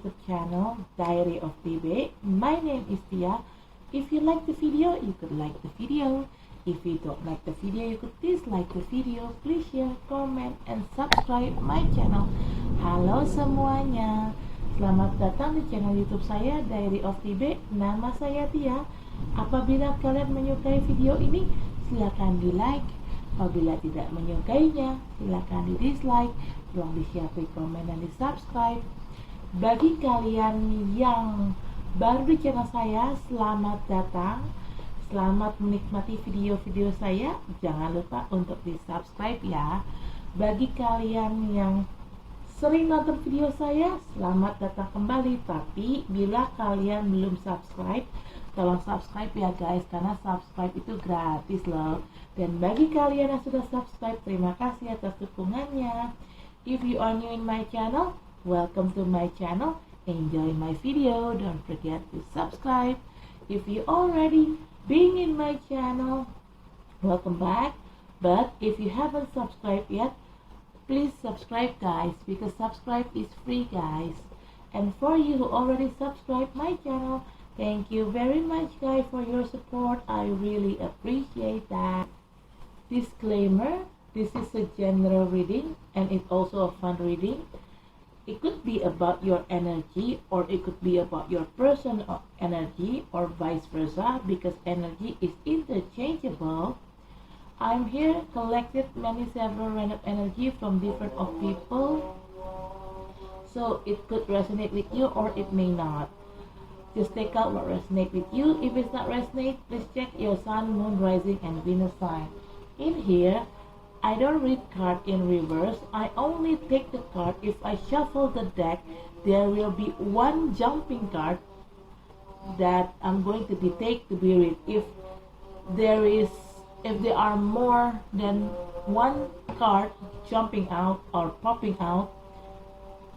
YouTube channel Diary of TB. My name is Tia. If you like the video, you could like the video. If you don't like the video, you could dislike the video. Please share, comment, and subscribe my channel. Halo semuanya, selamat datang di channel YouTube saya Diary of TB. Nama saya Tia. Apabila kalian menyukai video ini, silakan di like. Apabila tidak menyukainya, silakan di dislike. Tolong di-share, komen, dan di-subscribe. Bagi kalian yang baru di channel saya, selamat datang. Selamat menikmati video-video saya. Jangan lupa untuk di-subscribe ya. Bagi kalian yang sering nonton video saya, selamat datang kembali. Tapi bila kalian belum subscribe, tolong subscribe ya guys, karena subscribe itu gratis loh. Dan bagi kalian yang sudah subscribe, terima kasih atas dukungannya. If you are new in my channel, welcome to my channel. Enjoy my video. Don't forget to subscribe. If you already been in my channel, welcome back. But if you haven't subscribed yet, please subscribe guys, because subscribe is free guys. And for you who already subscribed my channel, thank you very much guys for your support. I really appreciate that. Disclaimer, this is a general reading and it's also a fun reading. It could be about your energy, or it could be about your personal energy, or vice versa, because energy is interchangeable. I'm here collected several random energy from different of people, so it could resonate with you or it may not. Just take out what resonates with you. If it's not resonate, please check your sun, moon, rising, and Venus sign. In here, I don't read card in reverse. I only take the card. If I shuffle the deck, there will be one jumping card that I'm going to take to be read. If there are more than one card jumping out or popping out,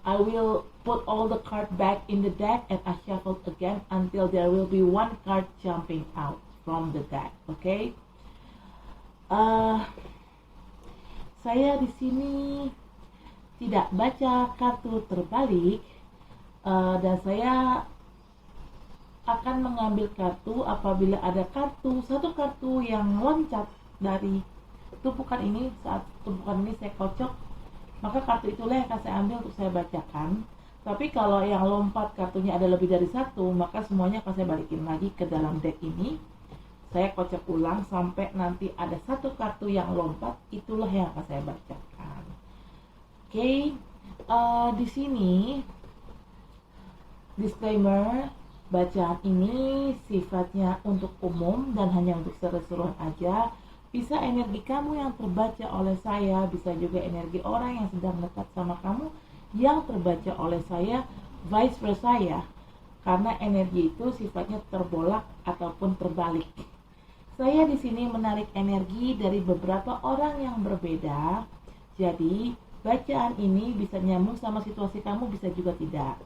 I will put all the cards back in the deck and I shuffle again until there will be one card jumping out from the deck. Okay? Saya di sini tidak baca kartu terbalik, dan saya akan mengambil kartu apabila ada satu kartu yang loncat dari tumpukan ini. Saat tumpukan ini saya kocok, maka kartu itulah yang akan saya ambil untuk saya bacakan. Tapi kalau yang lompat kartunya ada lebih dari satu, maka semuanya akan saya balikin lagi ke dalam deck ini. Saya kocok ulang sampai nanti ada satu kartu yang lompat, itulah yang akan saya bacakan. Oke, di sini disclaimer, bacaan ini sifatnya untuk umum dan hanya untuk seru-seruan aja. Bisa energi kamu yang terbaca oleh saya, bisa juga energi orang yang sedang dekat sama kamu yang terbaca oleh saya, vice versa ya. Karena energi itu sifatnya terbolak ataupun terbalik. Saya di sini menarik energi dari beberapa orang yang berbeda. Jadi, bacaan ini bisa nyambung sama situasi kamu, bisa juga tidak.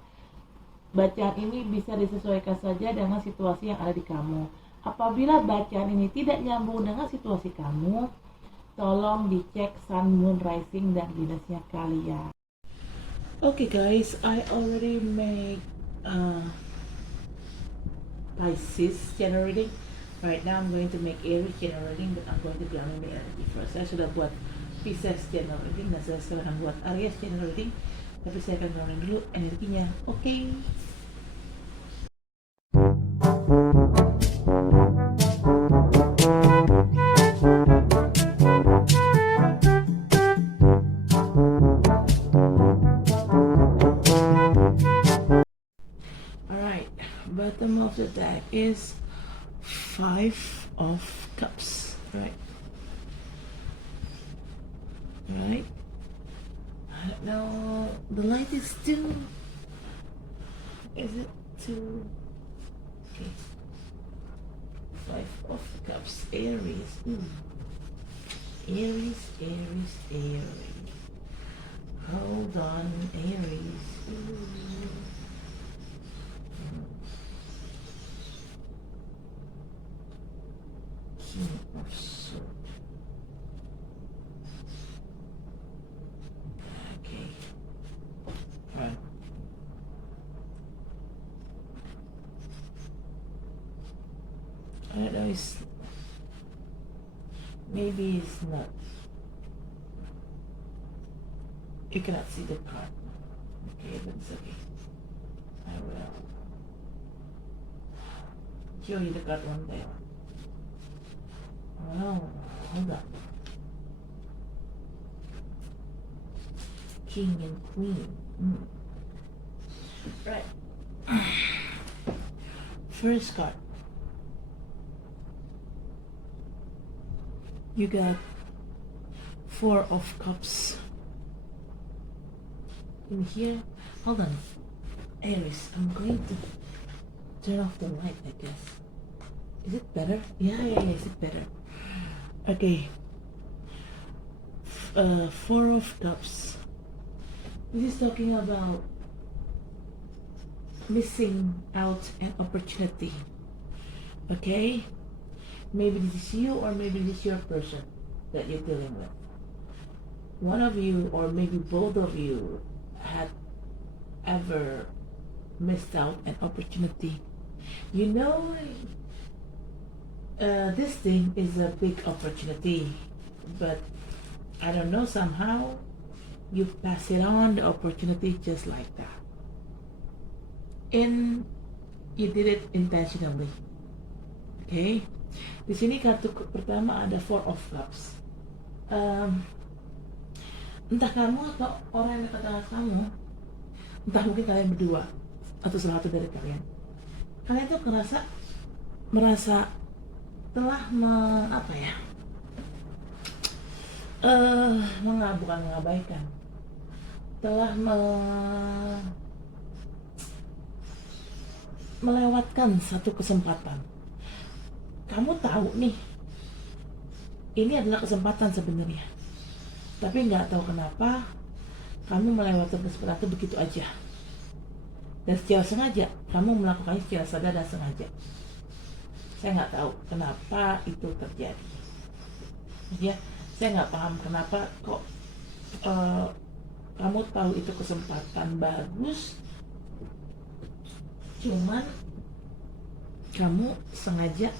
Bacaan ini bisa disesuaikan saja dengan situasi yang ada di kamu. Apabila bacaan ini tidak nyambung dengan situasi kamu, tolong dicek sun, moon, rising, dan Venusnya kalian. Okay guys, I already made Pisces channel reading. Right now I'm going to make Aries channel reading, but I'm going to be on the energy first. Saya sudah buat Pisces channel reading dan saya sekarang buat Aries channel reading, tapi saya akan ngomongin dulu energinya. Oke. Alright, bottom of the deck is 5 of Cups, right? I don't know, the light is too, is it too, okay, 5 of Cups, Aries, Aries, hold on, Aries, King of Swords. Okay. Alright. I don't know, maybe it's not. You cannot see the card. Okay, but it's okay. I will show you the card one day. Oh, hold on. King and Queen. Right. First card. You got Four of Cups. In here, hold on. Aries, I'm going to turn off the light, I guess. Is it better? Yeah, is it better? Okay. Four of Cups. This is talking about missing out an opportunity. Okay? Maybe this is you, or maybe this is your person that you're dealing with. One of you, or maybe both of you, had ever missed out an opportunity. You know, this thing is a big opportunity, but I don't know, somehow you pass it on, the opportunity, just like that. And you did it intentionally. Okay? Di sini kartu pertama ada Four of Cups. Entah kamu atau orang yang dekat dengan kamu, entah mungkin kalian berdua atau salah satu dari kalian tuh merasa telah bukan mengabaikan, telah melewatkan satu kesempatan. Kamu tahu nih, ini adalah kesempatan sebenarnya, tapi nggak tahu kenapa kamu melewatkan kesempatan itu begitu aja. Dan secara sengaja, kamu melakukannya secara sadar dan sengaja. Saya nggak tahu kenapa itu terjadi. Ya, saya nggak paham kenapa kok kamu tahu itu kesempatan bagus, cuman kamu sengaja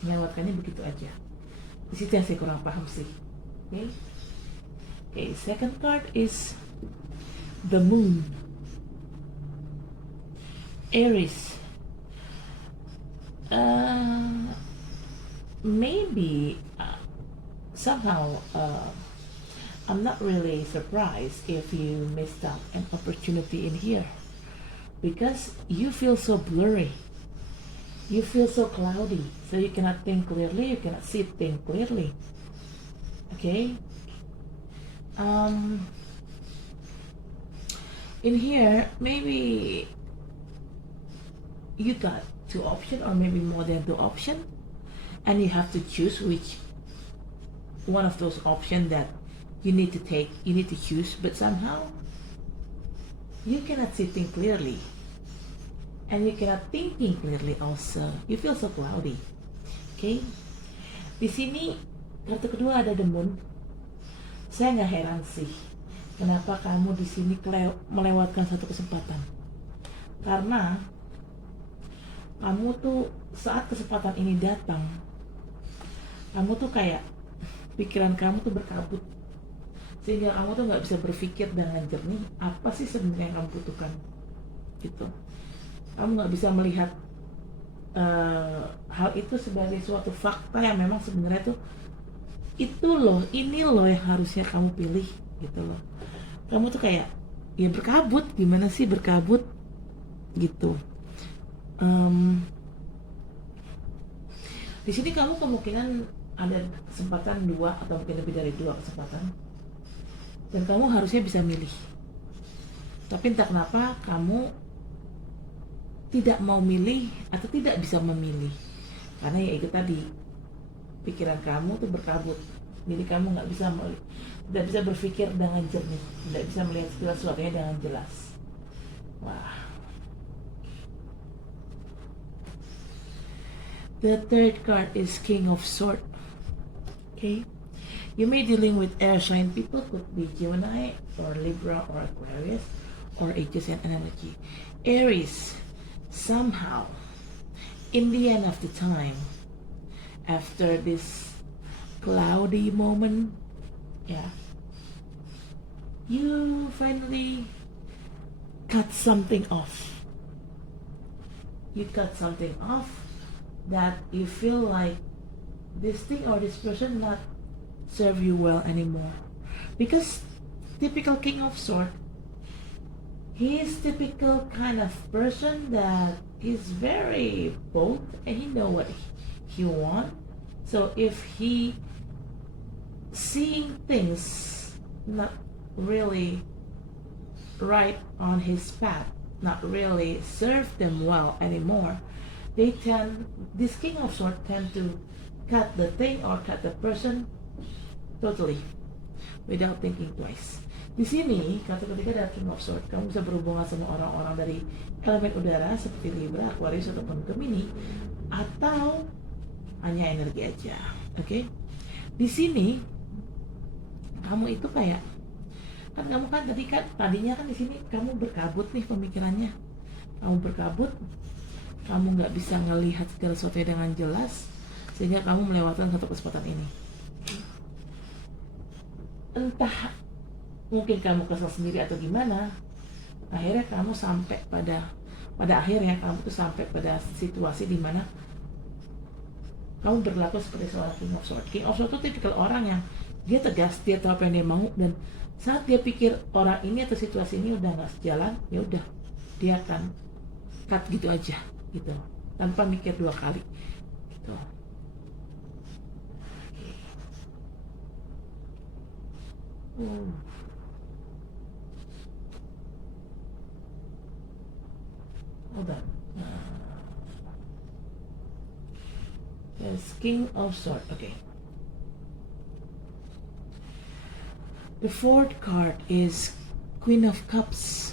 melewatkannya begitu aja. Di situ yang saya kurang paham sih. Okay, second card is the Moon. Aries. Maybe somehow I'm not really surprised if you missed out an opportunity in here, because you feel so blurry, you feel so cloudy, so you cannot think clearly, you cannot see things clearly. Okay. In here, maybe you got two options, or maybe more than two options, and you have to choose which one of those options that you need to take, you need to choose, but somehow you cannot see things clearly, and you cannot thinking clearly also. You feel so cloudy. Okay. Di sini kartu kedua ada The Moon. Saya nggak heran sih kenapa kamu di sini melewatkan satu kesempatan, karena kamu tuh saat kesempatan ini datang, kamu tuh kayak pikiran kamu tuh berkabut, sehingga kamu tuh nggak bisa berpikir dengan jernih apa sih sebenarnya yang kamu butuhkan gitu. Kamu nggak bisa melihat hal itu sebagai suatu fakta yang memang sebenarnya tuh itu loh, ini loh yang harusnya kamu pilih gitu loh. Kamu tuh kayak ya berkabut, gimana sih berkabut gitu. Di sini kamu kemungkinan ada kesempatan dua atau mungkin lebih dari dua kesempatan, dan kamu harusnya bisa milih. Tapi entah kenapa kamu tidak mau milih atau tidak bisa memilih, karena ya itu tadi, pikiran kamu tuh berkabut, jadi kamu tidak bisa berpikir dengan jernih, tidak bisa melihat segala sesuatunya dengan jelas. Wah. The third card is King of Swords. Okay, you may dealing with air sign people, could be Gemini or Libra or Aquarius or Aries and energy. Aries, somehow, in the end of the time, after this cloudy moment, yeah, you finally cut something off. You cut something off that you feel like this thing or this person not serve you well anymore. Because typical King of Swords, he is typical kind of person that is very bold and he know what he want. So if he seeing things not really right on his path, not really serve them well anymore, this King of Swords tend to cut the thing or cut the person totally without thinking twice. Di sini kata ketika ada King of Swords, kamu bisa berhubungan sama orang-orang dari elemen udara seperti Libra, Aquarius ataupun Gemini, atau hanya energi aja. Oke? Di sini kamu itu kayak kamu kan tadinya kan di sini kamu berkabut nih pemikirannya, kamu berkabut, kamu nggak bisa ngelihat segala sesuatu dengan jelas sehingga kamu melewatkan satu kesempatan ini. Entah mungkin kamu kesal sendiri atau gimana, akhirnya kamu sampai pada akhirnya kamu tuh sampai pada situasi di mana kamu berlaku seperti seorang King of Swords. King of Swords itu tipikal orang yang dia tegas, dia tahu apa yang dia mau, dan saat dia pikir orang ini atau situasi ini udah nggak sejalan, ya udah dia akan cut gitu aja gitu tanpa mikir dua kali gitu. Hold on. Yes, King of Swords. Okay. The fourth card is Queen of Cups.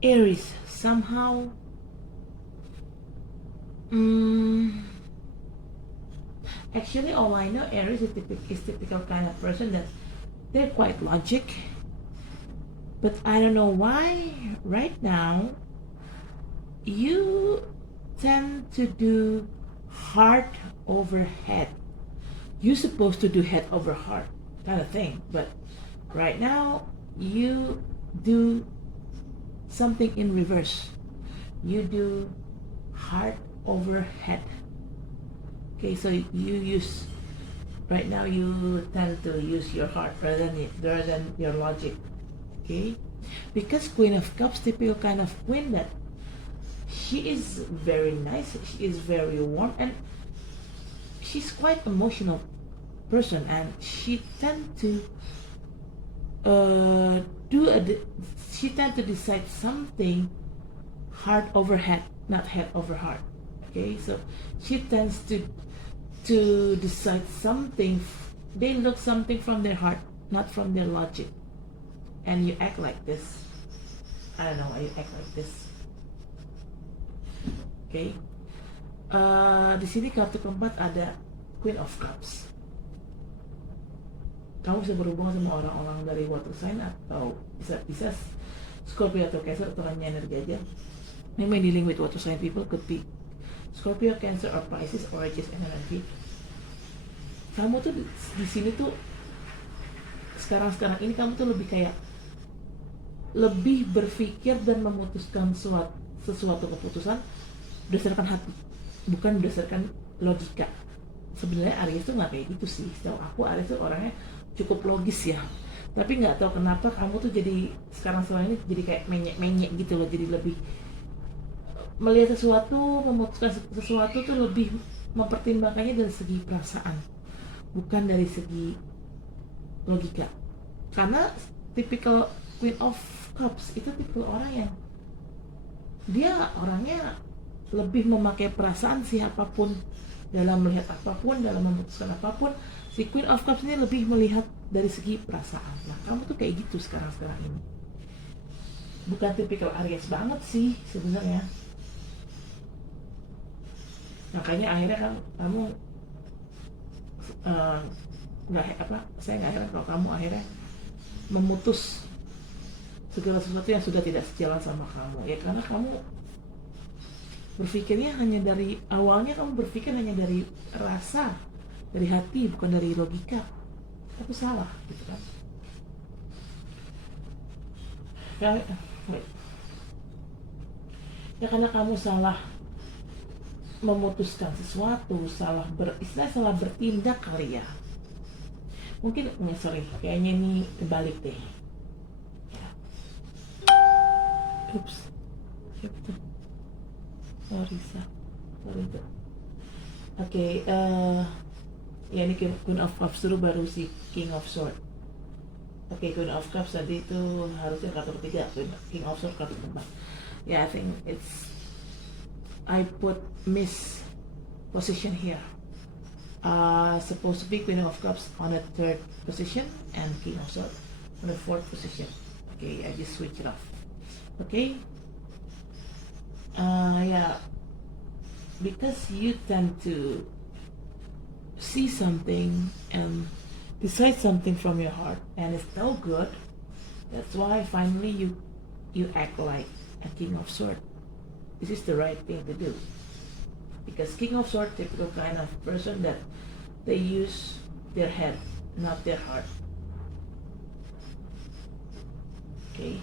Aries. Somehow, actually, all I know, Aries is typical kind of person that they're quite logic. But I don't know why right now you tend to do heart over head. You're supposed to do head over heart kind of thing, but right now you do something in reverse. You do heart over head. Okay, so you tend to use your heart rather than your logic. Okay, because Queen of Cups, typical kind of queen that she is very nice, she is very warm, and she's quite emotional person, and she tend to decide something heart over head, not head over heart. Okay, so she tends to decide something. They look something from their heart, not from their logic. And you act like this. I don't know why you act like this. Okay. Di sini kartu keempat ada Queen of Cups. Kamu bisa berhubungan sama orang-orang dari water sign atau bisa Scorpio atau Cancer atau hanya energi aja. Maybe dealing with water sign people could be Scorpio, Cancer, or Pisces, or just energy. Kamu tuh di sini tuh sekarang ini kamu tuh lebih berpikir dan memutuskan sesuatu keputusan berdasarkan hati, bukan berdasarkan logika. Sebenarnya Aries tuh nggak kayak gitu sih. Setahu aku Aries tuh orangnya cukup logis ya. Tapi nggak tahu kenapa kamu tuh jadi sekarang ini jadi kayak menyek gitu loh. Jadi lebih melihat sesuatu, memutuskan sesuatu tuh lebih mempertimbangkannya dari segi perasaan, bukan dari segi logika. Karena typical Queen of Cups itu tipe orang yang dia orangnya lebih memakai perasaan siapapun dalam melihat apapun, dalam memutuskan apapun. Si Queen of Cups ini lebih melihat dari segi perasaan. Nah, kamu tuh kayak gitu sekarang ini. Bukan tipikal Aries banget sih sebenarnya. Makanya akhirnya kan kamu saya nggak heran kalau kamu akhirnya memutus segala sesuatu yang sudah tidak sejalan sama kamu, ya karena kamu berpikirnya hanya dari awalnya, kamu berpikir hanya dari rasa, dari hati, bukan dari logika. Tapi salah gitu kan. Ya karena kamu salah memutuskan sesuatu, salah bertindak kali ya. Mungkin sorry, kayaknya ini kebalik deh. Oops. Siapa tuh? Oh, Risa. Sorry tuh. Oke, ya ini Queen of Cups dulu, baru si King of Swords. Oke, Queen of Cups tadi itu harusnya kartu ketiga, King of Swords kartu keempat. Yeah, I think I put miss position here. Supposed to be Queen of Cups on the third position and King of Swords on the fourth position. Okay, I just switch it off. Okay. Yeah, because you tend to see something and decide something from your heart, and it's no good. That's why finally you act like a King of Swords. This is the right thing to do, because King of Swords, typical kind of person that they use their head, not their heart. Okay.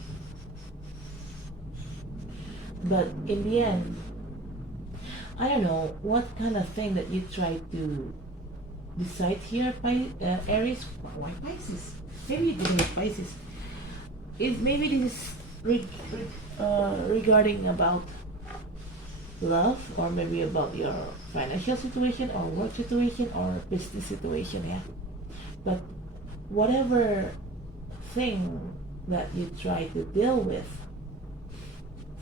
But in the end, I don't know what kind of thing that you try to decide here, Aries. Why Pisces? Maybe you didn't with Pisces. Maybe this is regarding about love, or maybe about your financial situation or work situation or business situation, yeah. But whatever thing that you try to deal with,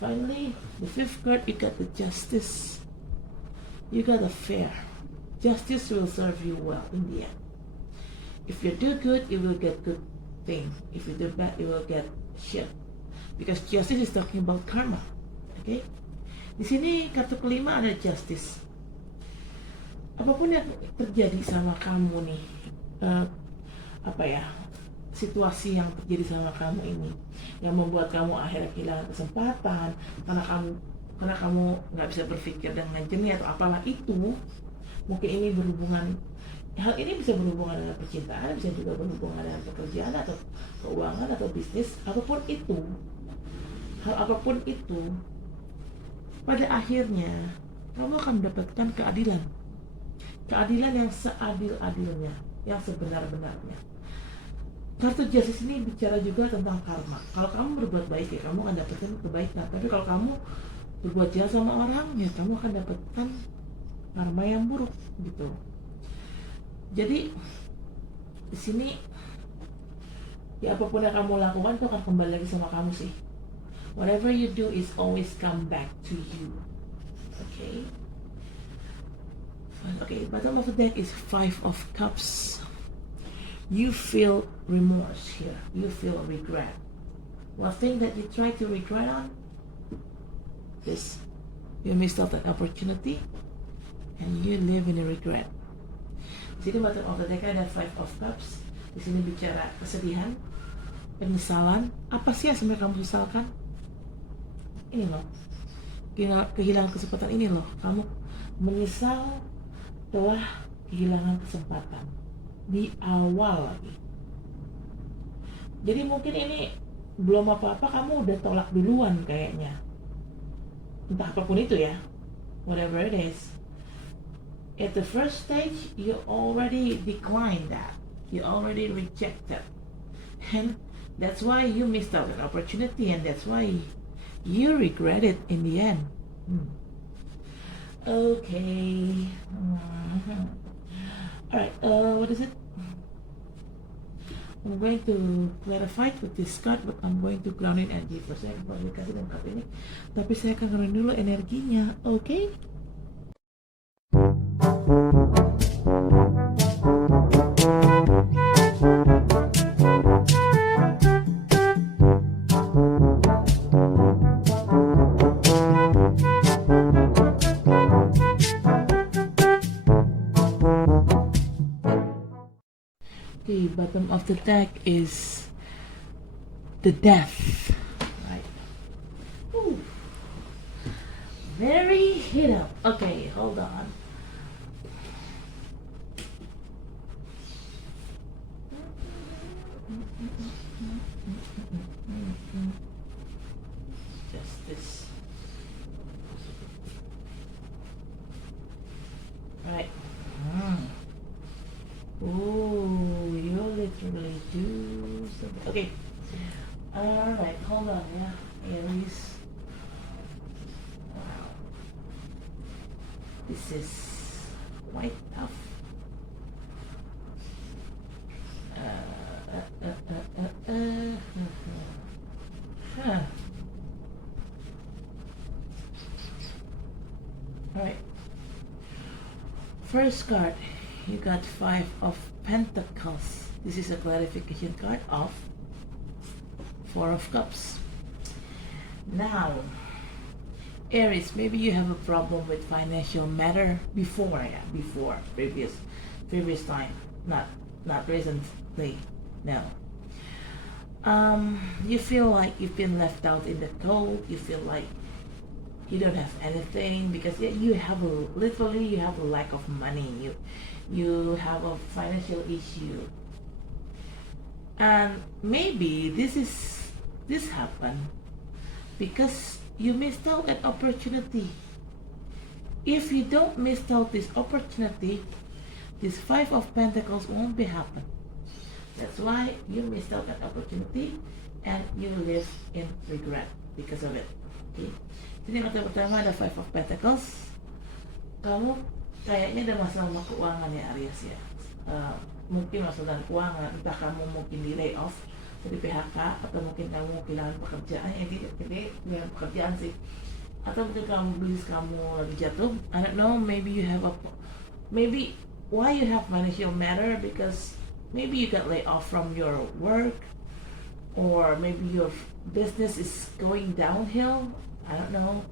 finally, the fifth card, you got the Justice. You got a fair. Justice will serve you well in the end. If you do good, you will get good thing. If you do bad, you will get shit. Because Justice is talking about karma. Okay? Di sini kartu kelima ada Justice. Apapun yang terjadi sama kamu nih, situasi yang terjadi sama kamu ini, yang membuat kamu akhirnya kehilangan kesempatan karena kamu nggak bisa berpikir dengan jernih atau apalah itu. Mungkin ini hal ini bisa berhubungan dengan percintaan, bisa juga berhubungan dengan pekerjaan atau keuangan atau bisnis, hal apapun itu, pada akhirnya kamu akan mendapatkan keadilan yang seadil-adilnya, yang sebenar-benarnya. Kartu Justice ini bicara juga tentang karma. Kalau kamu berbuat baik, ya kamu akan dapatkan kebaikan. Tapi kalau kamu berbuat jahat sama orang, ya kamu akan dapatkan karma yang buruk gitu. Jadi di sini ya apapun yang kamu lakukan itu akan kembali lagi sama kamu sih. Whatever you do is always come back to you. Okay. Okay, bottom of the deck is Five of Cups. You feel remorse here. You feel regret. One thing that you try to regret on is you missed out an opportunity and you live in a regret. Di sini bottom of the deck ada Five of Cups. Di sini bicara kesedihan, penyesalan. Apa sih yang sebenarnya kamu sesalkan? Ini loh, kehilangan kesempatan ini loh. Kamu menyesal telah kehilangan kesempatan di awal lagi. Jadi mungkin ini belum apa-apa kamu udah tolak duluan kayaknya. Entah apapun itu ya, whatever it is. At the first stage, you already declined that. You already rejected. And that's why you missed out an opportunity, and that's why you regret it in the end. Okay. Alright, what is it? I'm going to clarify with this card, but I'm going to ground in energy for saya kasih dengan card ini. Tapi saya akan ground dulu energinya, okay? The bottom of the deck is the Death. Right. Ooh. very heat up. Okay, hold on. Just this. Right. Ooh, you literally do something. Okay. Alright, hold on, yeah. Aries. This is quite tough. Huh. Alright. First card, you got 5 of Pentacles. This is a clarification card of 4 of Cups. Now, Aries, maybe you have a problem with financial matter before, previous time, not recently. No. You feel like you've been left out in the cold. You feel like you don't have anything because you have a lack of money. You have a financial issue, and maybe this happened because you missed out an opportunity. If you don't miss out this opportunity, this 5 of Pentacles won't be happen. That's why you missed out an opportunity and you live in regret because of it. Okay? Jadi yang pertama ada 5 of Pentacles. Kamu kayaknya ada masalah sama keuangan ya, Aries ya. Mungkin masalah dengan keuangan, entah kamu mungkin di layoff dari PHK atau mungkin kamu kehilangan pekerjaan, ini kehilangan pekerjaan sih, atau mungkin bisnis kamu lagi jatuh. I don't know, maybe you have maybe why you have financial matter because maybe you got laid off from your work, or maybe your business is going downhill. I don't know,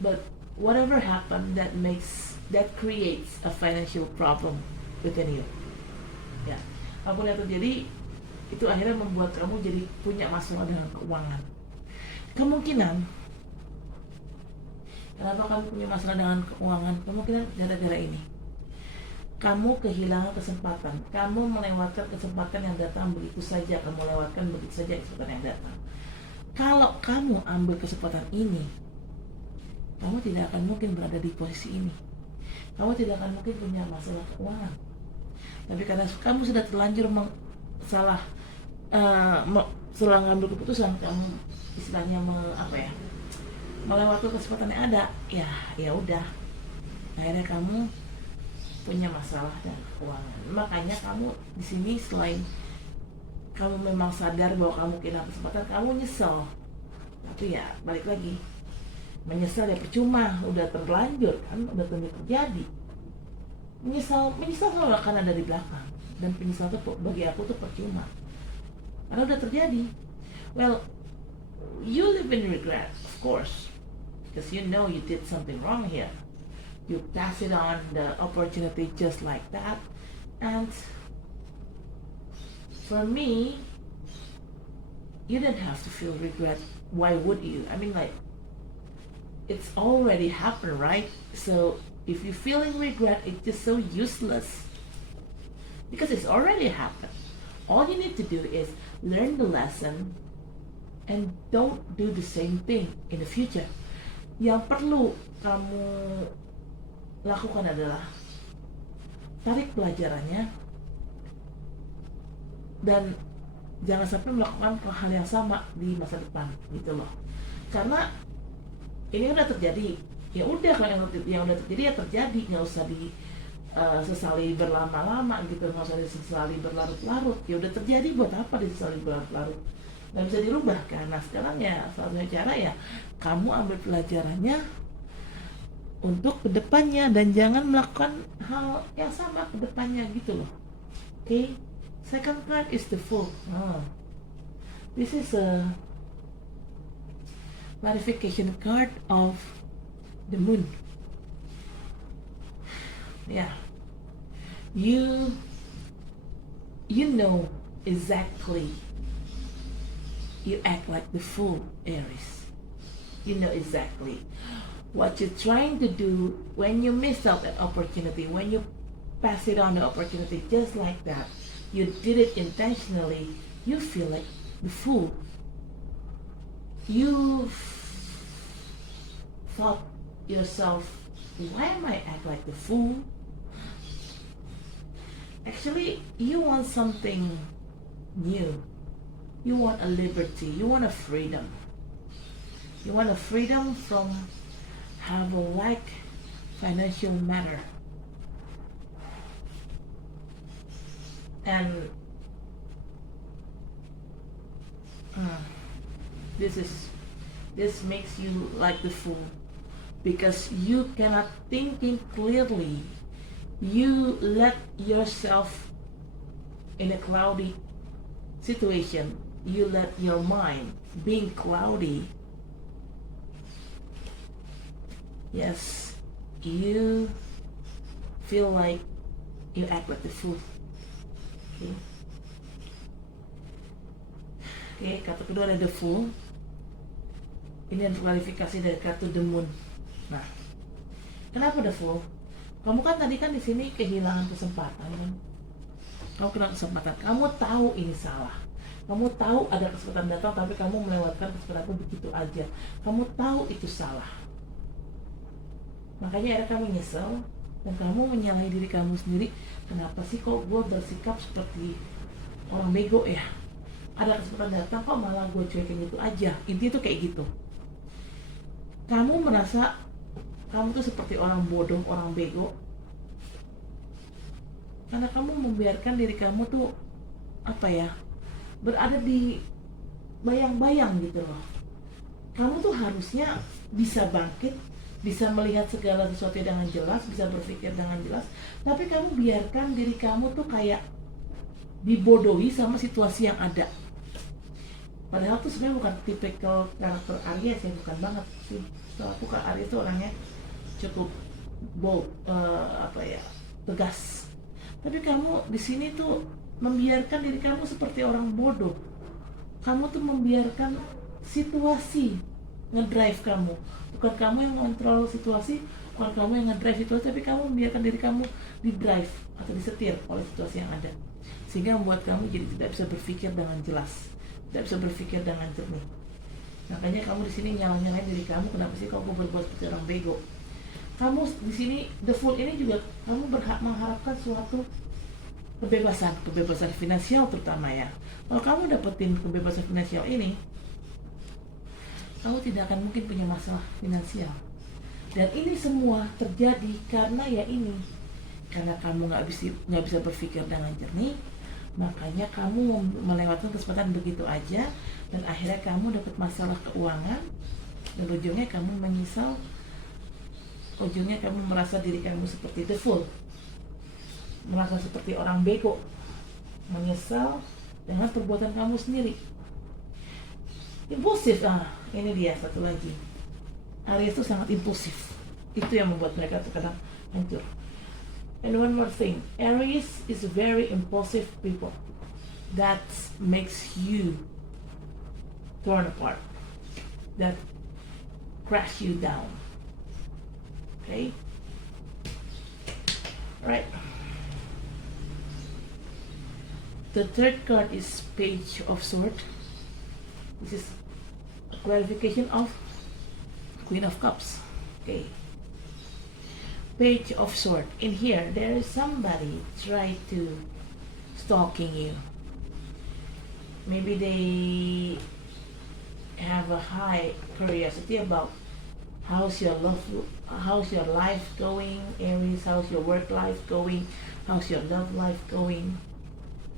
but whatever happened that creates a financial problem within you. Ya, apapun yang terjadi itu akhirnya membuat kamu jadi punya masalah dengan keuangan. Kemungkinan kenapa kamu punya masalah dengan keuangan? Kemungkinan gara-gara ini. Kamu kehilangan kesempatan. Kamu melewatkan kesempatan yang datang begitu saja. Kamu lewatkan begitu saja kesempatan yang datang. Kalau kamu ambil kesempatan ini, kamu tidak akan mungkin berada di posisi ini. Kamu tidak akan mungkin punya masalah keuangan. Tapi karena kamu sudah terlanjur setelah ngambil keputusan, kamu istilahnya melewati kesempatan yang ada, ya udah, akhirnya kamu punya masalah dengan keuangan. Makanya kamu di sini selain kamu memang sadar bahwa kamu kehilangan kesempatan, kamu nyesel. Tapi ya balik lagi, menyesal ya percuma, udah terlanjur kan, udah terjadi. Menyesal selalu akan ada di belakang, dan penyesal itu bagi aku tuh percuma karena udah terjadi. Well, you live in regret, of course, because you know you did something wrong here. You pass it on the opportunity just like that, and for me, you didn't have to feel regret. Why would you? I mean, like, it's already happened, right? So if you're feeling regret, it's just so useless because it's already happened. All you need to do is learn the lesson and don't do the same thing in the future. Yang perlu kamu lakukan adalah tarik pelajarannya dan jangan sampai melakukan hal yang sama di masa depan gitu loh. Karena ini udah terjadi, ya udah, kalau yang udah terjadi ya terjadi, nggak usah sesali berlama-lama gitu, nggak usah disesali berlarut-larut. Ya udah terjadi, buat apa disesali berlarut-larut, nggak bisa dirubah kan. Nah sekarang ya satu cara ya kamu ambil pelajarannya untuk kedepannya dan jangan melakukan hal yang sama kedepannya gitu loh. Okay? Second card is the Fool. This is a clarification card of the Moon. Yeah, you know exactly. You act like the fool, Aries. You know exactly what you're trying to do when you miss out an opportunity, when you pass it on the opportunity just like that, you did it intentionally, you feel like the fool. You thought yourself, why am I act like the fool? Actually, you want something new. You want a liberty. You want a freedom. You want a freedom from have a lack financial matter. And this makes you like the fool because you cannot thinking clearly. You let yourself in a cloudy situation. You let your mind being cloudy. Yes, you feel like you act like the fool. Oke, kartu kedua ada the fool. Ini yang klarifikasi dari kartu the moon. Nah, kenapa the fool? Kamu kan tadi kan di sini kehilangan kesempatan kan? Kamu kehilangan kesempatan. Kamu tahu ini salah. Kamu tahu ada kesempatan datang tapi kamu melewatkan kesempatan itu begitu aja. Kamu tahu itu salah. Makanya akhirnya kamu nyesel dan kamu menyalahi diri kamu sendiri. Kenapa sih kok gue bersikap seperti orang bego ya? Ada kesempatan datang kok malah gue cuekin gitu aja. Intinya tuh kayak gitu. Kamu merasa kamu tuh seperti orang bodoh, orang bego karena kamu membiarkan diri kamu tuh berada di bayang-bayang gitu loh. Kamu tuh harusnya bisa bangkit, bisa melihat segala sesuatu dengan jelas, bisa berpikir dengan jelas, tapi kamu biarkan diri kamu tuh kayak dibodohi sama situasi yang ada. Padahal tuh sebenarnya bukan tipikal karakter Aries ya, bukan banget sih. Aku ke Aries tuh orangnya cukup bold, tegas. Tapi kamu di sini tuh membiarkan diri kamu seperti orang bodoh. Kamu tuh membiarkan situasi ngedrive kamu. Bukan kamu yang kontrol situasi, bukan kamu yang ngedrive situasi, tapi kamu membiarkan diri kamu didrive atau disetir oleh situasi yang ada. Sehingga membuat kamu jadi tidak bisa berpikir dengan jelas, tidak bisa berpikir dengan jernih. Makanya kamu di sini nyalain diri kamu, kenapa sih kok gue berbuat seperti orang bego? Kamu di sini the fool ini juga kamu berhak mengharapkan suatu kebebasan finansial terutama ya. Kalau kamu dapetin kebebasan finansial ini, kamu tidak akan mungkin punya masalah finansial. Dan ini semua terjadi karena karena kamu nggak bisa berpikir dengan jernih, makanya kamu melewatkan kesempatan begitu aja dan akhirnya kamu dapat masalah keuangan dan ujungnya kamu menyesal. Ujungnya kamu merasa diri kamu seperti the fool, merasa seperti orang bego, menyesal dengan perbuatan kamu sendiri. Impulsif, ini dia satu lagi. Aries itu sangat impulsif. Itu yang membuat mereka terkadang hancur. And one more thing, Aries is very impulsive people. That makes you torn apart. That crash you down. Okay? Right. The third card is Page of Swords. This is a clarification of Queen of Cups. Okay. Page of Swords. In here, there is somebody try to stalking you. Maybe they have a high curiosity about how's your life going, Aries. How's your work life going? How's your love life going?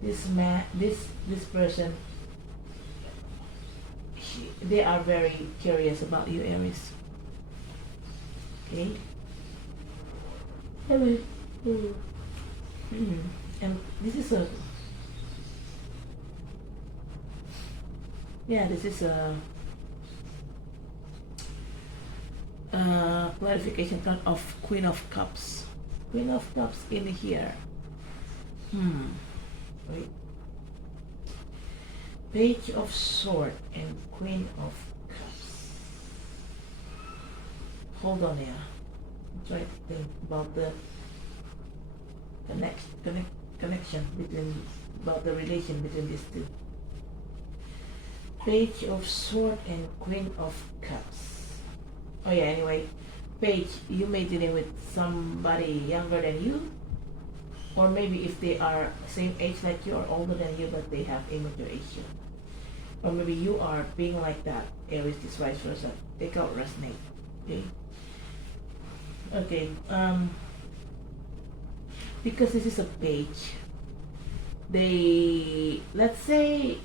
This person, they are very curious about you, Aries. Okay. And this is a clarification card of Queen of Cups. Queen of Cups in here. Wait. Page of Swords and Queen of Cups. hold on, yeah. Try to think about the connection between, about the relation between these two. Page of Swords and Queen of Cups. Oh yeah, anyway, Page, you may deal with somebody younger than you, or maybe if they are same age like you or older than you, but they have immature age. Or maybe you are being like that, Aries is vice versa. Take out resonate. Okay, because this is a page, they, let's say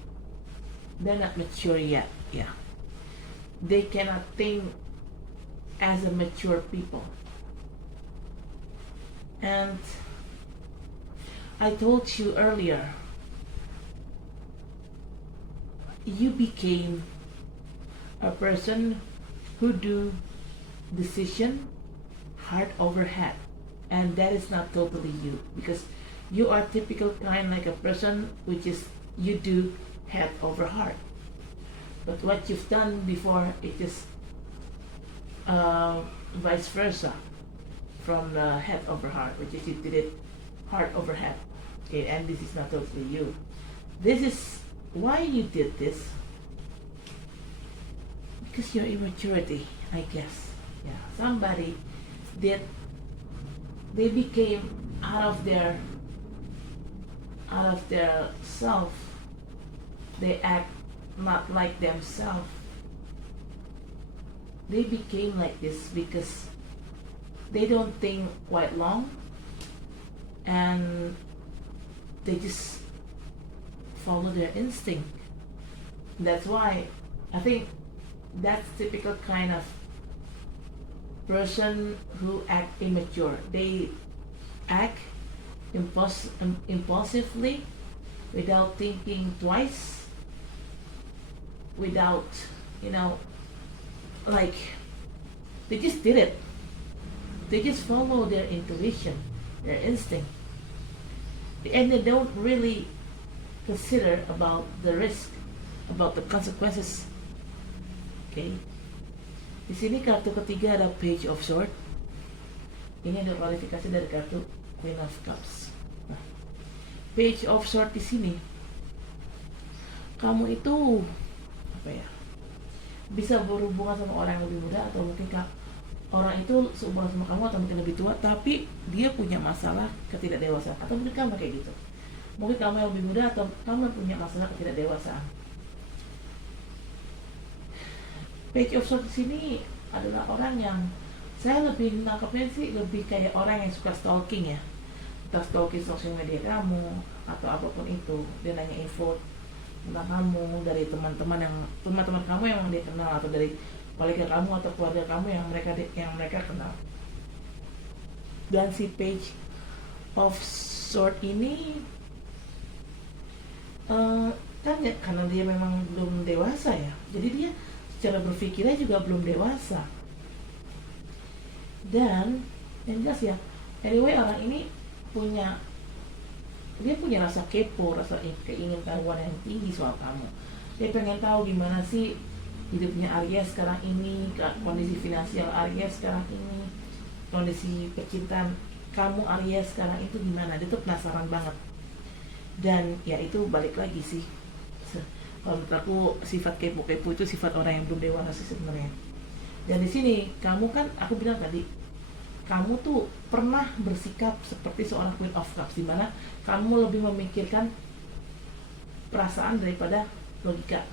they're not mature yet, yeah. They cannot think as a mature people. And I told you earlier, you became a person who do decision heart over head, and that is not totally you, because you are typical kind like a person which is you do head over heart, but what you've done before it is vice versa from the head over heart, which is you did it heart over head. Okay, and this is not totally you. This is why you did this, because your immaturity, I guess. Yeah, somebody did, they became out of their self. They act not like themselves. They became like this because they don't think quite long, and they just follow their instinct. That's why I think that's typical kind of person who act immature. They act impulsively, without thinking twice, without, like, they just did it. They just follow their intuition, their instinct, and they don't really consider about the risk, about the consequences. Okay. Di sini kartu ketiga ada Page of Swords. Ini ada kualifikasi dari kartu Queen of Cups. Nah, Page of Swords di sini, kamu itu apa ya? Bisa berhubungan sama orang yang lebih muda, atau mungkin orang itu sehubungan sama kamu atau mungkin lebih tua, tapi dia punya masalah ketidakdewasaan, atau mungkin kamu kayak gitu. Mungkin kamu yang lebih muda atau kamu yang punya masalah ketidakdewasaan. Page of Swords di sini adalah orang yang saya lebih nangkepnya sih lebih kayak orang yang suka stalking ya. Entah stalking sosial media kamu atau apapun itu. Dia nanya info tentang kamu dari teman-teman kamu yang dia kenal, atau dari kolega kamu atau keluarga kamu yang mereka kenal. Dan si Page of Swords ini kan ya, karena dia memang belum dewasa ya, jadi dia secara berpikirnya juga belum dewasa. Dan yang jelas ya, anyway, orang ini punya rasa kepo, rasa keingintahuan yang tinggi soal kamu. Dia pengen tahu gimana sih hidupnya Aries sekarang ini, kondisi finansial Aries sekarang ini, kondisi percintaan kamu Aries sekarang itu gimana. Dia tuh penasaran banget. Dan ya itu balik lagi sih, kalau menurut aku sifat kepo-kepo itu sifat orang yang belum dewasa sih sebenarnya. Dan di sini kamu kan, aku bilang tadi, kamu tuh pernah bersikap seperti seorang Queen of Cups, di mana kamu lebih memikirkan perasaan daripada logika.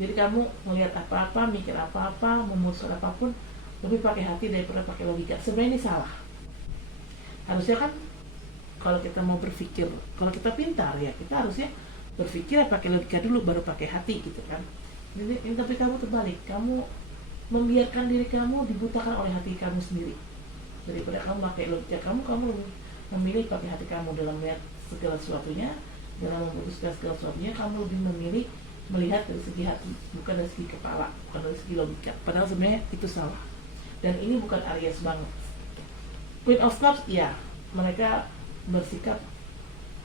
Jadi kamu melihat apa-apa, mikir apa-apa, memutuskan apapun lebih pakai hati daripada pakai logika. Sebenarnya ini salah. Harusnya kan kalau kita mau berpikir, kalau kita pintar ya, kita harusnya berpikir pakai logika dulu baru pakai hati gitu kan. Jadi tapi kamu terbalik, kamu membiarkan diri kamu dibutakan oleh hati kamu sendiri. Daripada kamu pakai logika kamu memilih pakai hati kamu dalam melihat segala sesuatunya, dalam memutuskan segala sesuatunya. Kamu lebih memilih melihat dari segi hati, bukan dari segi kepala, bukan dari segi logika. Padahal sebenarnya itu salah. Dan ini bukan Aries banget. Queen of Cups ya, mereka bersikap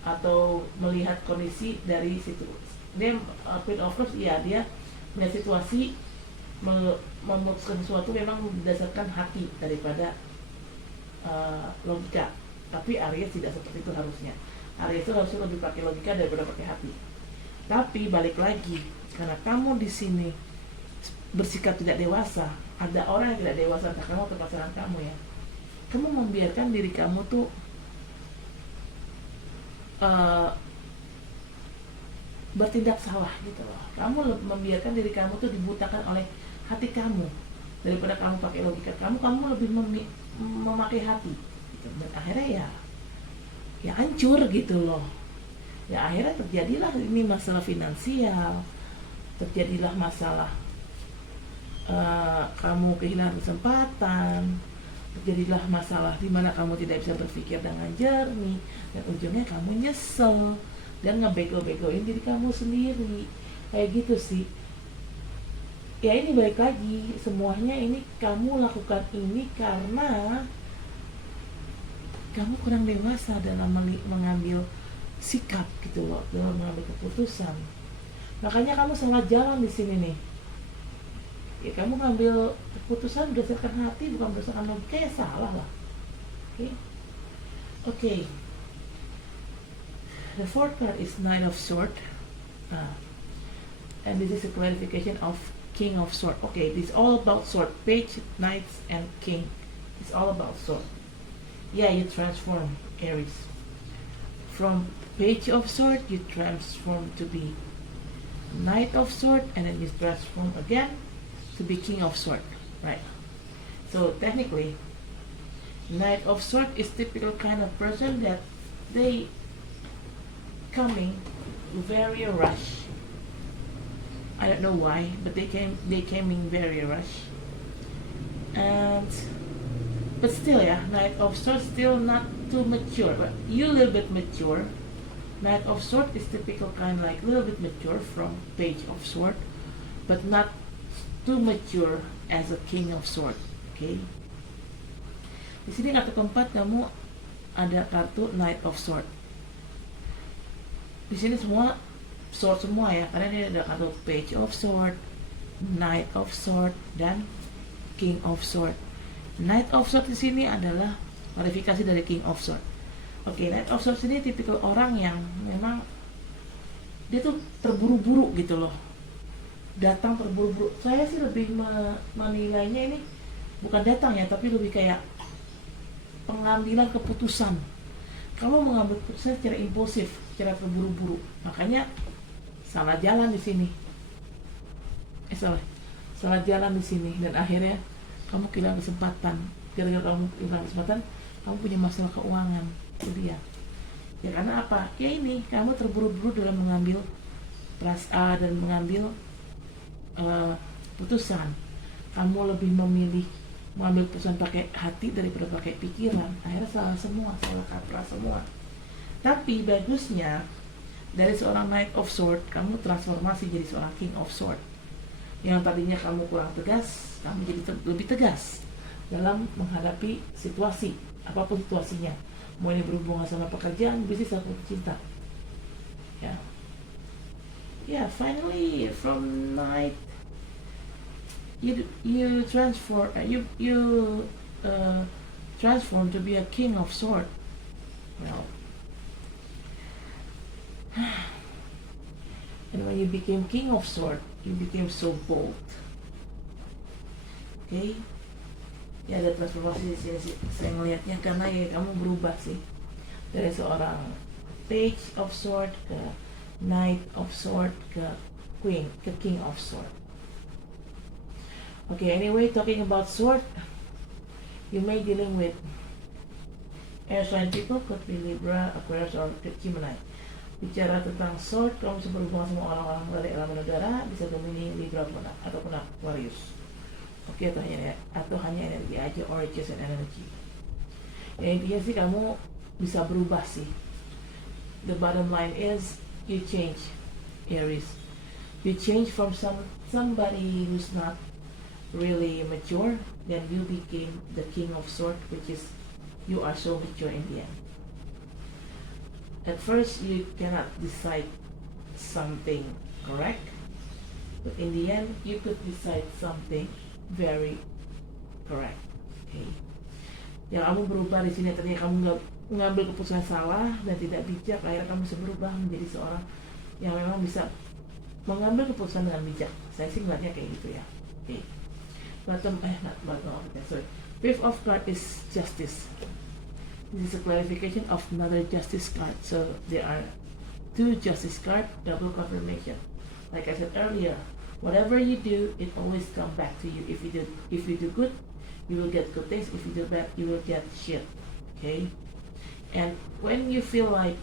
atau melihat kondisi dari situ. Dia Queen of Cups ya, dia melihat situasi memutuskan sesuatu memang berdasarkan hati daripada logika. Tapi Aries tidak seperti itu harusnya. Aries itu harusnya lebih pakai logika daripada pakai hati. Tapi balik lagi, karena kamu di sini bersikap tidak dewasa, ada orang yang tidak dewasa entah kamu atau pasangan kamu ya. Kamu membiarkan diri kamu tuh bertindak salah gitu loh. Kamu membiarkan diri kamu tuh dibutakan oleh hati kamu daripada kamu pakai logika kamu lebih memakai hati gitu. Dan akhirnya ya hancur gitu loh. Ya akhirnya terjadilah ini masalah finansial, terjadilah masalah kamu kehilangan kesempatan, terjadilah masalah di mana kamu tidak bisa berpikir dengan jernih, dan ujungnya kamu nyesel dan ngebego-begoin diri kamu sendiri kayak gitu sih. Ya ini balik lagi, semuanya ini kamu lakukan ini karena kamu kurang dewasa dalam mengambil sikap gitu loh, dalam mengambil keputusan. Makanya kamu salah jalan di sini nih. Ya kamu ngambil keputusan berdasarkan hati bukan berdasarkan logika, ya salah lah. Okay. The fourth card is Knight of Swords, and this is a clarification of King of Swords. Okay, this is all about sword. Page, Knights, and King. It's all about sword. Yeah, you transform, Aries. From Page of Swords, you transform to be Knight of Swords, and then you transform again to be King of Swords, right? So technically, Knight of Swords is typical kind of person that they coming very rush. I don't know why, but they came in very rush. But still, yeah, Knight of Swords still not too mature, but you a little bit mature. Knight of Swords is typical kind like a little bit mature from Page of Swords, but not too mature as a King of Swords. Okay. Di sini kartu keempat kamu ada kartu Knight of Swords. Di sini semua sword semua ya, karena ini ada kartu Page of Sword, Knight of Sword, dan King of Sword. Knight of Sword di sini adalah klarifikasi dari King of Sword. Oke, Knight of Sword ini tipikal orang yang memang dia tuh terburu-buru gitu loh, datang terburu-buru. Saya sih lebih menilainya ini bukan datang ya, tapi lebih kayak pengambilan keputusan. Kamu mengambil keputusan secara impulsif, secara terburu-buru, makanya salah jalan di sini. Salah jalan di sini, dan akhirnya kamu kehilangan kesempatan. Gara-gara kamu kehilangan kesempatan, kamu punya masalah keuangan. Itu dia. Ya karena apa? Ya ini, kamu terburu-buru dalam mengambil dan mengambil putusan. Kamu lebih memilih mengambil keputusan pakai hati daripada pakai pikiran. Akhirnya salah semua, salah kaprah semua. Tapi bagusnya dari seorang Knight of Sword, kamu transformasi jadi seorang King of Sword. Yang tadinya kamu kurang tegas, kamu jadi lebih tegas dalam menghadapi situasi, apapun situasinya. Mau ini berhubungan sama pekerjaan, bisnis, atau cinta. Ya. Yeah, finally from Knight you transform transform to be a King of Sword. Well, and when you became King of Sword, you became so bold. Okay, ya ada transformasi di sini sih saya ngelihatnya, karena ya kamu berubah sih dari seorang Page of Sword ke Knight of Sword ke King of Sword. Okay, anyway, talking about sword, you may dealing with air sign people, could be Libra, Aquarius, or Gemini. Bicara tentang sword, kamu bisa berhubungan sama orang-orang dari alam negara, bisa Gemini, Libra, ataupun Aquarius. Oke, atau hanya energi aja, or just an energy. Ya intinya sih kamu bisa berubah sih. The bottom line is you change, Aries. You change from somebody who's not really mature, then you became the King of Swords, which is you are so mature in the end. At first you cannot decide something correct, But in the end, you could decide something very correct. Okay. Ya, kamu berubah di sini. Tadinya kamu nggak mengambil keputusan salah dan tidak bijak, akhirnya kamu bisa berubah menjadi seorang yang memang bisa mengambil keputusan dengan bijak. Saya sih ngeliatnya kayak gitu ya. Okay. Not bottom of it, sorry. Fifth of card is justice. This is a clarification of another justice card. So there are two justice card, double confirmation. Like I said earlier, whatever you do, it always comes back to you. If you do good, you will get good things. If you do bad, you will get shit. Okay? And when you feel like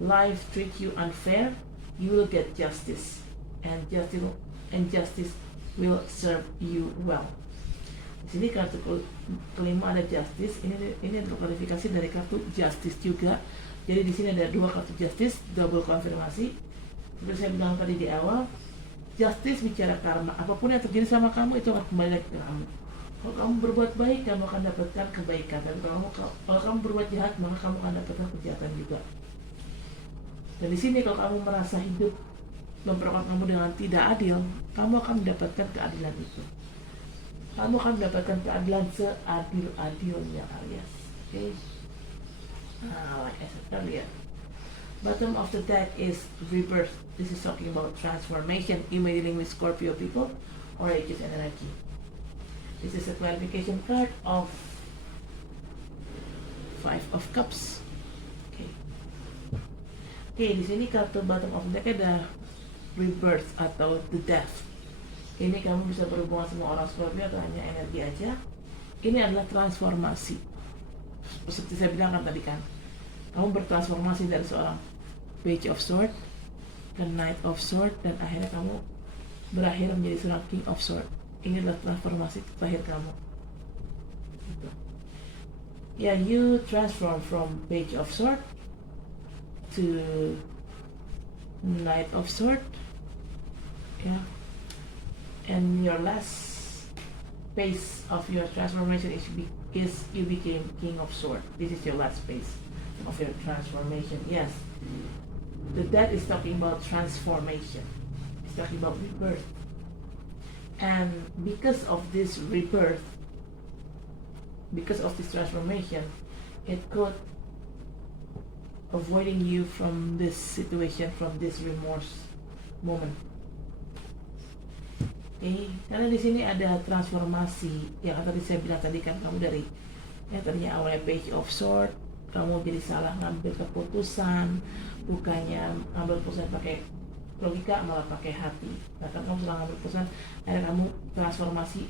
life treats you unfair, you will get justice. And justice will serve you well. Di sini kartu kelima ada justice. Ini adalah klarifikasi dari kartu justice juga. Jadi di sini ada dua kartu justice, double konfirmasi. Seperti saya bilang tadi di awal, justice bicara karma. Apapun yang terjadi sama kamu itu akan kembali lagi ke kamu. Kalau kamu berbuat baik, kamu akan dapatkan kebaikan. Dan kalau kamu berbuat jahat, maka kamu akan dapatkan kejahatan juga. Dan di sini kalau kamu merasa hidup memperlakukan kamu dengan tidak adil, kamu akan mendapatkan keadilan itu. Kamu akan mendapatkan keadilan seadil-adilnya, Aries. Okay? Like I said earlier, bottom of the deck is rebirth. This is talking about transformation. You may dealing with Scorpio people or Aries energy. This is a clarification card of Five of Cups. Okay, di sini kartu bottom of the deck ada rebirth atau the death. Ini kamu bisa berhubungan sama orang Scorpio atau hanya energi aja. Ini adalah transformasi. Seperti saya bilang kan tadi kan, kamu bertransformasi dari seorang Page of Swords ke Knight of Swords dan akhirnya kamu berakhir menjadi seorang King of Swords. Ini adalah transformasi terakhir kamu. Gitu. Ya, you transform from Page of Swords to Knight of Swords. Yeah. And your last phase of your transformation is you became King of Swords. This is your last phase of your transformation. Yes, the death is talking about transformation. It's talking about rebirth. And because of this rebirth, because of this transformation, it could avoiding you from this situation, from this remorse moment. Okay. Karena di sini ada transformasi yang tadi saya bilang tadi kan, kamu dari yang tadinya awalnya Page of Swords, kamu jadi salah ngambil keputusan, bukannya ngambil keputusan pakai logika malah pakai hati. Bahkan kamu salah ngambil keputusan, akhirnya kamu transformasi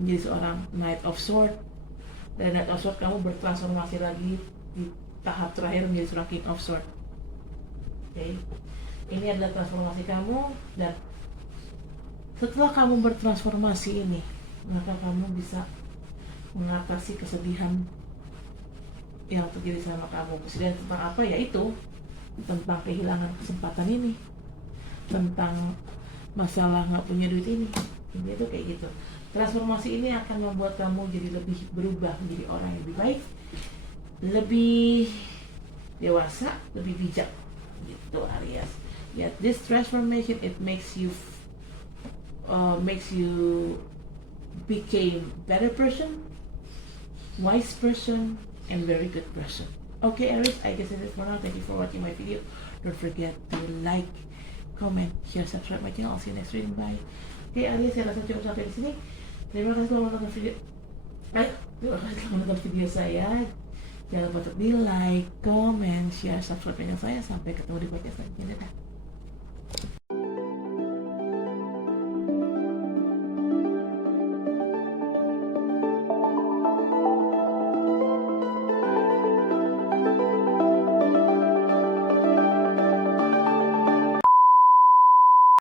menjadi seorang Knight of Swords. Dan Knight of Swords kamu bertransformasi lagi di tahap terakhir menjadi seorang King of Swords. Okay. Ini adalah transformasi kamu, dan setelah kamu bertransformasi ini, maka kamu bisa mengatasi kesedihan yang terjadi sama kamu. Kesedihan tentang apa? Yaitu tentang kehilangan kesempatan ini, tentang masalah nggak punya duit ini. Ini itu kayak gitu. Transformasi ini akan membuat kamu jadi lebih berubah menjadi orang yang lebih baik, lebih dewasa, lebih bijak. Gitu, Aries. Yeah, this transformation, it makes you became better person, wise person, and very good person. Okay, Aries, I guess that's it for now. Thank you for watching my video. Don't forget to like, comment, share, subscribe my channel. I'll see you next reading. Bye. Okay, Aries, saya rasa cukup sampai di sini. Terima kasih telah menonton video. Terima kasih telah menonton video saya. Jangan lupa untuk di like, comment, share, subscribe channel saya. Sampai ketemu di podcast selanjutnya. Dadah.